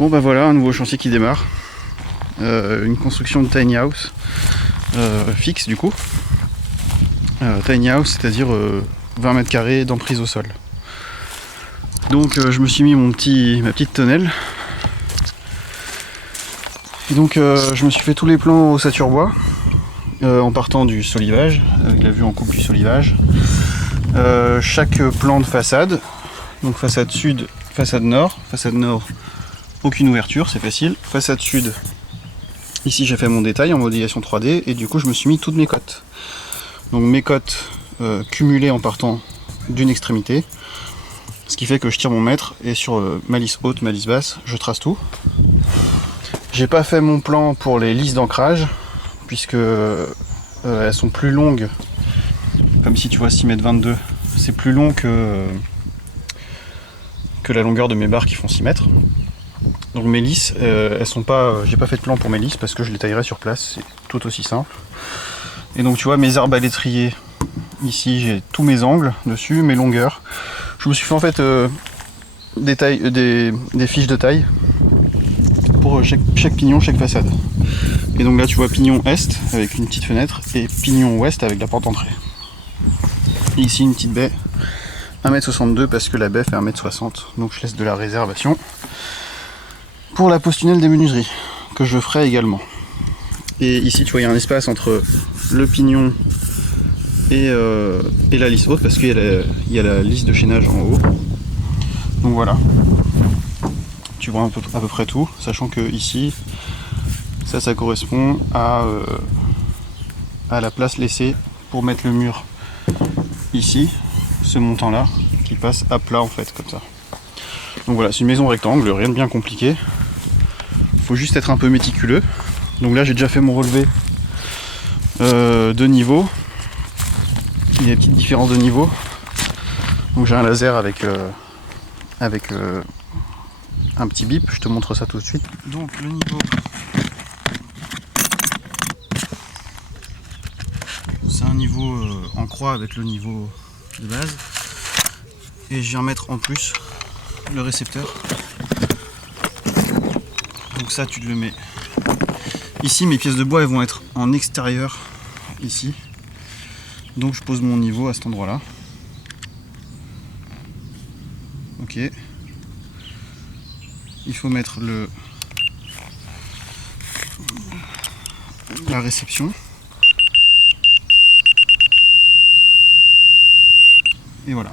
Bon bah voilà, un nouveau chantier qui démarre. Une construction de tiny house fixe du coup. Tiny house, c'est-à-dire 20 mètres carrés d'emprise au sol. Donc je me suis mis ma petite tonnelle. Et donc je me suis fait tous les plans ossature bois en partant du solivage, avec la vue en coupe du solivage. Chaque plan de façade, donc façade sud, façade nord, aucune ouverture, c'est facile. Façade sud, ici j'ai fait mon détail en modélisation 3D et du coup je me suis mis toutes mes cotes. Donc mes cotes cumulées en partant d'une extrémité, ce qui fait que je tire mon mètre et sur ma lisse haute, ma lisse basse, je trace tout. J'ai pas fait mon plan pour les lisses d'ancrage puisque elles sont plus longues, comme si tu vois 6,22 m, c'est plus long que la longueur de mes barres qui font 6 mètres. Donc mes lisses, elles sont pas. J'ai pas fait de plan pour mes lisses parce que je les taillerai sur place, c'est tout aussi simple. Et donc tu vois mes arbalétriers, ici j'ai tous mes angles dessus, mes longueurs. Je me suis fait en fait des fiches de taille pour chaque pignon, chaque façade. Et donc là tu vois pignon est avec une petite fenêtre et pignon ouest avec la porte d'entrée. Et ici une petite baie 1,62 m parce que la baie fait 1,60 m, donc je laisse de la réservation pour la pose tunnel des menuiseries que je ferai également. Et ici tu vois il y a un espace entre le pignon et la lisse haute parce qu'il y a la lisse de chaînage en haut. Donc voilà, tu vois à peu près tout, sachant que ici ça correspond à la place laissée pour mettre le mur ici, ce montant là qui passe à plat en fait comme ça. Donc voilà, c'est une maison rectangle, rien de bien compliqué, faut juste être un peu méticuleux. Donc là j'ai déjà fait mon relevé de niveau, il y a des petites différences de niveau. Donc j'ai un laser avec un petit bip, je te montre ça tout de suite. Donc le niveau, c'est un niveau en croix avec le niveau de base. Et je viens mettre en plus le récepteur. Donc ça tu le mets ici, mes pièces de bois elles vont être en extérieur ici. Donc je pose mon niveau à cet endroit là. Ok. Il faut mettre la réception. Et voilà.